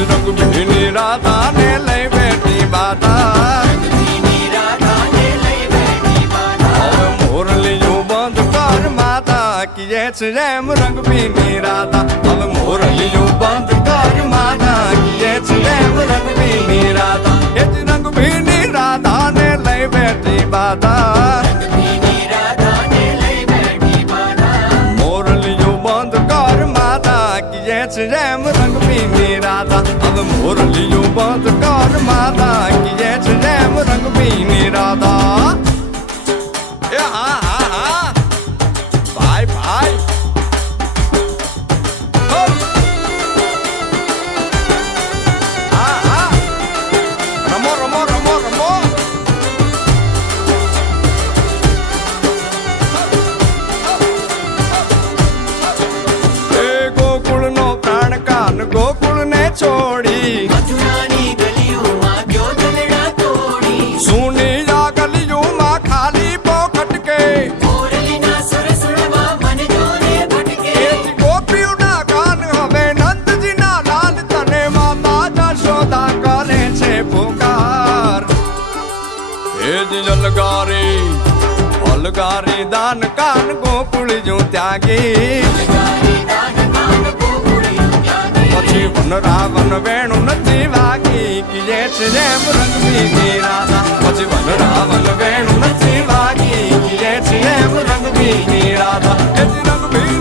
રંગ ભીની રાધા ને લઈ બેઠી બાધા મોરલીયું બંધ કર માતા કીએ છે જેમ રંગ ભીની રાધા હવે મોરલીયું બંધ કર માતા કીએ છે જેમ રંગ ભીની રાધા એ જ રંગ ભીની રાધા ને લઈ બેઠી બાધા મોરલીયું બંધ કર માતા કીએ છે જેમ રંગ ભીની રાધા હવે મોરલીયું બંધ કર માતા કીએ છે જેમ રંગ ભીની રાધા એ હા હા હા ભાઈ ભાઈ હા હા રમો રમો રમો રમો એ ગોકુળ નો પ્રાણ કાન ગોકુળ ને છોડી મથુરાની ગલીઓમાં ગયો દલડા તોડી સુની આ ગલીઓમાં ખાલી પોખટ કે મોરલીના સુર સુરવા મન જોને ભટકે એથી ગોપીઓના કાન હવે નંદજીના લાલ તને માતા જશોદા કરે છે પુકાર એ જ અલગારી દાન કાન ગોકુળ જો ત્યાગી ગારી દાન કાન ગોકુળિયું ત્યાગે પછી વન રાવણ વેણું નથી વાગી કીએ છે જેમ રંગ ભીની રાધા પછી વન રાવણ વેણું નથી વાગી કીએ છે જેમ રંગ ભીની રાધા એ જ રંગ ભીની